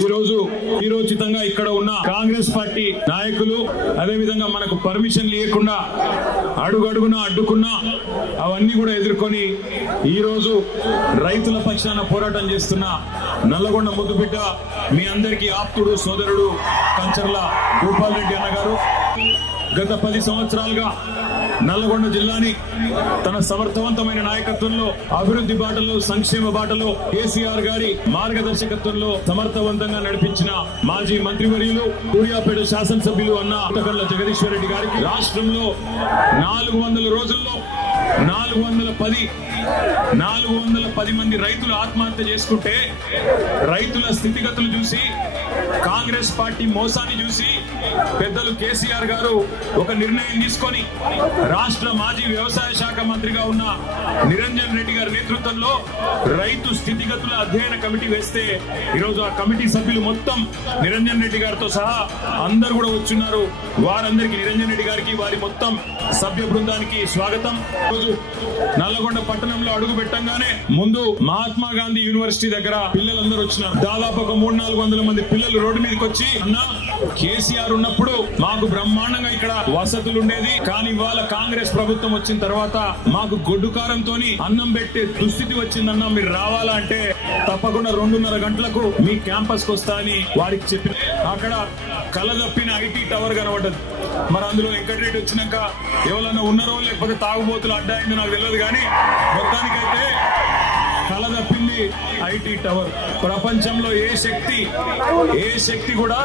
ఈరోచితంగా ఇక్కడ ఉన్న కాంగ్రెస్ పార్టీ నాయకులు అదే విధంగా మనకు పర్మిషన్ లేకుండా అడుగడుగునా అడ్డుకున్నా అవన్నీ కూడా ఎదుర్కొని ఈ రోజు రైతుల పక్షాన పోరాటం చేస్తున్న నల్లగొండ ముద్దుబిడ్డ మీ అందరికీ ఆప్తుడు సోదరుడు కంచర్ల భూపాల్ రెడ్డి అన్న గారు గత 10 సంవత్సరాలుగా నల్లగొండ జిల్లాని తన సమర్థవంతమైన నాయకత్వంలో అభివృద్ధి బాటలో సంక్షేమ బాటలో కేసీఆర్ గారి మార్గదర్శకత్వంలో సమర్థవంతంగా నడిపించిన మాజీ మంత్రివర్యులు సూర్యాపేట శాసనసభ్యులు అన్న పుట్టగళ్ల జగదీశ్వర్ రెడ్డి గారికి రాష్ట్రంలో 400 రోజుల్లో 410 మంది రైతులు ఆత్మహత్య చేసుకుంటే రైతుల స్థితిగతులు చూసి కాంగ్రెస్ పార్టీ మోసాన్ని చూసి పెద్దలు కేసీఆర్ గారు ఒక నిర్ణయం తీసుకొని రాష్ట్ర మాజీ వ్యవసాయ శాఖ మంత్రిగా ఉన్న నిరంజన్ రెడ్డి గారి నేతృత్వంలో రైతు స్థితిగతుల అధ్యయన కమిటీ వేస్తే ఈరోజు ఆ కమిటీ సభ్యులు మొత్తం నిరంజన్ రెడ్డి గారితో సహా అందరు కూడా వచ్చున్నారు. వారందరికీ నిరంజన్ రెడ్డి గారికి వారి మొత్తం సభ్య బృందానికి స్వాగతం. రోజు నల్లగొండ పట్టణంలో అడుగు పెట్టంగానే ముందు మహాత్మా గాంధీ యూనివర్సిటీ దగ్గర పిల్లలందరూ వచ్చినారు. దాదాపు ఒక 300-400 మంది పిల్లలు రోడ్డు మీదకి వచ్చి అన్న కేసీఆర్ ఉన్నప్పుడు మాకు బ్రహ్మాండంగా ఇక్కడ వసతులు ఉండేది, కానీ ఇవాళ కాంగ్రెస్ ప్రభుత్వం వచ్చిన తర్వాత మాకు గొడ్డు కారంతో అన్నం పెట్టే దుస్థితి వచ్చిందన్న, మీరు రావాలా అంటే తప్పకుండా 2:30 గంటలకు మీ క్యాంపస్ కు వస్తా అని వారికి చెప్పి అక్కడ కలదప్పిన ఐటీ టవర్ కనబడ్డది. మరి అందులో వెంకటరెడ్డి వచ్చినాక ఎవరన్నా ఉన్నారో లేకపోతే తాగుబోతులు అడ్డాయిందో నాకు తెలియదు, కానీ మొత్తానికైతే కలదప్పింది ఐటీ టవర్. ప్రపంచంలో ఏ శక్తి కూడా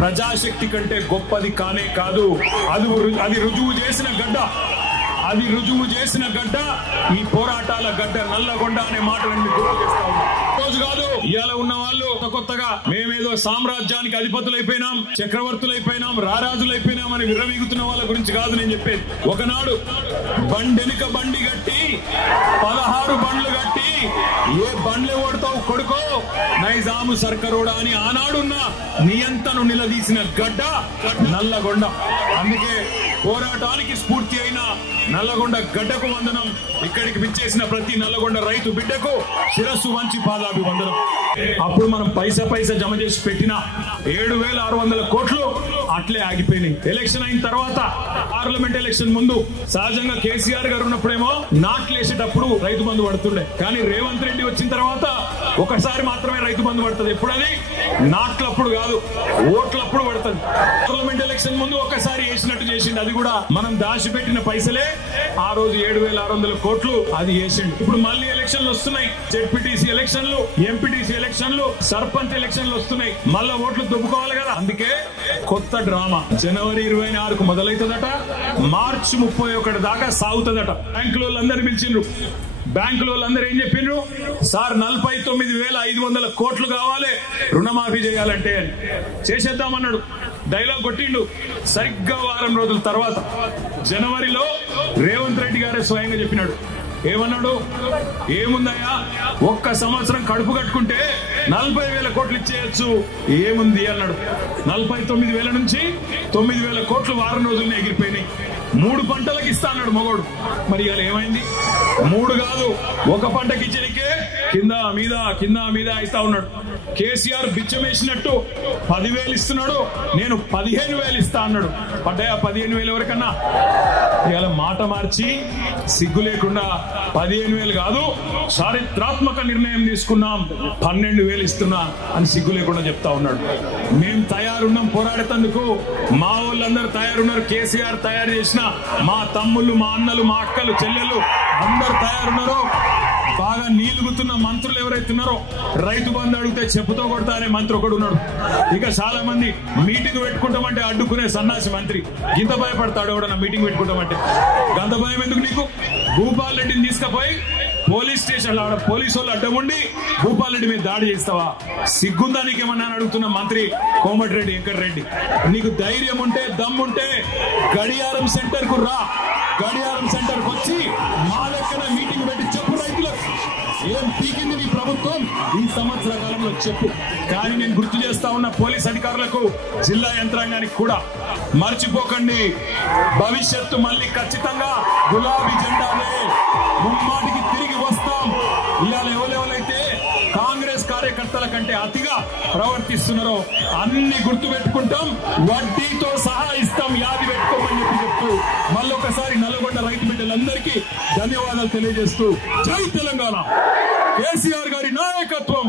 ప్రజాశక్తి కంటే గొప్పది కానే కాదు. అది రుజువు చేసిన గడ్డ ఈ పోరాటాల గడ్డ నల్లగొండ అనే మాట నేను గుర్తు చేస్తా ఉన్నా. రోజు కాదు ఇవాళ ఉన్న వాళ్ళు కొత్తగా మేమేదో సామ్రాజ్యానికి అధిపతులైపోయినాం, చక్రవర్తులైపోయినాం, రారాజులైపోయినాం అని విర్రవీగుతున్న వాళ్ళ గురించి కాదు నేను చెప్పేది. ఒకనాడు బండెనుక బండి గట్టి 16 బండ్లు గట్టి ఏ బండ్లే ఓడతావు కొడుకో నైజాము సర్కరోడా అని ఆనాడున్న నియంతను నిలదీసిన గడ్డ నల్లగొండ. అందుకే పోరాటానికి స్ఫూర్తి అయిన నల్లగొండ గడ్డకు వందనం. ఇక్కడికి విచ్చేసిన ప్రతి నల్లగొండ రైతు బిడ్డకు శిరస్సు వంచి పాదాభివందనం. అప్పుడు మనం పైసా జమ చేసి పెట్టిన 7,600 కోట్లు అట్లే ఆగిపోయినాయి. ఎలక్షన్ అయిన తర్వాత పార్లమెంట్ ఎలక్షన్ ముందు సహజంగా కేసీఆర్ గారు ఉన్నప్పుడేమో నాట్లేసేటప్పుడు రైతు బంధు పడుతుండే, కానీ రేవంత్ రెడ్డి వచ్చిన తర్వాత ఒకసారి మాత్రమే రైతు బంధు పడుతుంది. ఎప్పుడది నాట్లప్పుడు కాదు, ఓట్లప్పుడు పడుతుంది. పార్లమెంట్ ఎలక్షన్ ముందు ఒకసారి వేసినట్టు చేసిండు, అది కూడా మనం దాచిపెట్టిన పైసలే. ఆ రోజు 7,600 కోట్లు అది వేసిండు. ఇప్పుడు మళ్ళీ ఎలక్షన్లు వస్తున్నాయి, జెడ్పీటీసీ ఎలక్షన్లు, ఎంపీటీసీ ఎలక్షన్లు, సర్పంచ్ ఎలక్షన్లు వస్తున్నాయి. మళ్ళా ఓట్లు దొబ్బుకోవాలి కదా. అందుకే కొత్త డ్రామా జనవరి 26కు మొదలవుతుందట, మార్చి 31 దాకా సాగుతుందట. బ్యాంకుల వాళ్ళందరూ పిలిచిండ్రు. బ్యాంకుల వాళ్ళందరూ ఏం చెప్పిండ్రు, సార్ 49,500 కోట్లు కావాలి రుణమాఫీ చేయాలంటే అని. చేసేద్దామన్నాడు, డైలాగ్ కొట్టిండు. సరిగ్గా వారం రోజుల తర్వాత జనవరిలో రేవంత్ రెడ్డి గారే స్వయంగా చెప్పినాడు. ఏమన్నాడు, ఏముందయ్యా ఒక్క సంవత్సరం కడుపు కట్టుకుంటే 40,000 కోట్లు ఇచ్చేయచ్చు, ఏముంది అన్నాడు. 49,000 నుంచి 9,000 కోట్లు వారం రోజుల్లో ఎగిరిపోయినాయి. 3 పంటలకు ఇస్తా అన్నాడు మగోడు. మరి ఇవాళ ఏమైంది? 3 కాదు, ఒక పంటకి ఇచ్చనికే కింద మీద అయితా ఉన్నాడు. కేసీఆర్ బిచ్చం వేసినట్టు 10,000 ఇస్తున్నాడు, నేను 15,000 ఇస్తా అన్నాడు. పడ్డాయా 15,000 ఎవరికన్నా? ఇవాళ మాట మార్చి సిగ్గు లేకుండా 15,000 కాదు, చారిత్రాత్మక నిర్ణయం తీసుకున్నాం, 12,000 ఇస్తున్నా అని సిగ్గు లేకుండా చెప్తా ఉన్నాడు. మేము తయారున్నాం పోరాడేందుకు, మా వాళ్ళందరూ తయారున్నారు. కేసీఆర్ తయారు చేసిన మా తమ్ముళ్ళు, మా అన్నలు, మా అక్కలు, చెల్లెళ్ళు అందరు తయారున్నారు. బాగా నీలుగుతున్న మంత్రులు ఎవరైతే ఉన్నారో రైతు బంధు అడిగితే చెప్పుతో కొడతా అనే మంత్రి ఒకడు ఉన్నాడు. ఇక చాలా మంది మీటింగ్ పెట్టుకుంటామంటే అడ్డుకునే సన్నాసి మంత్రి. ఇంత భయపడతాడు ఎవడన్నా మీటింగ్ పెట్టుకుంటామంటే? గంత భయం ఎందుకు నీకు? భూపాల్ రెడ్డిని తీసుకుపోయి పోలీస్ స్టేషన్ ఆడ పోలీసు వాళ్ళు అడ్డముండి భూపాల్ రెడ్డి మీద దాడి చేస్తావా? సిగ్గుందా నీకేమన్నా అడుగుతున్న మంత్రి కోమటిరెడ్డి వెంకటరెడ్డి. నీకు ధైర్యం ఉంటే దమ్ముంటే గడియారం సెంటర్ కు రా. గడియారం సెంటర్ కు వచ్చి మా లెక్కన మీటింగ్ పెట్టి చెప్పు రైతులకు ఏం పీకింది నీ ప్రభుత్వం ఈ సంవత్సర కాలంలో చెప్పు. కానీ నేను గుర్తు చేస్తా ఉన్న పోలీస్ అధికారులకు, జిల్లా యంత్రాంగానికి కూడా మర్చిపోకండి, భవిష్యత్తు మళ్ళీ ఖచ్చితంగా గులాబీ జెండాలే. ముమ్మాటికి తిరిగి వస్తాం. ఇవాళ ఎవరెవరైతే కాంగ్రెస్ కార్యకర్తలు కార్యకర్తల కంటే అతిగా ప్రవర్తిస్తున్నారో అన్ని గుర్తు పెట్టుకుంటాం, వడ్డీతో సహా ఇస్తాం, యాది పెట్టుకోమని చెప్తూ మళ్ళొకసారి నల్గొండ రైతు బిడ్డలందరికీ ధన్యవాదాలు తెలియజేస్తూ జై తెలంగాణ, కేసీఆర్ గారి నాయకత్వం.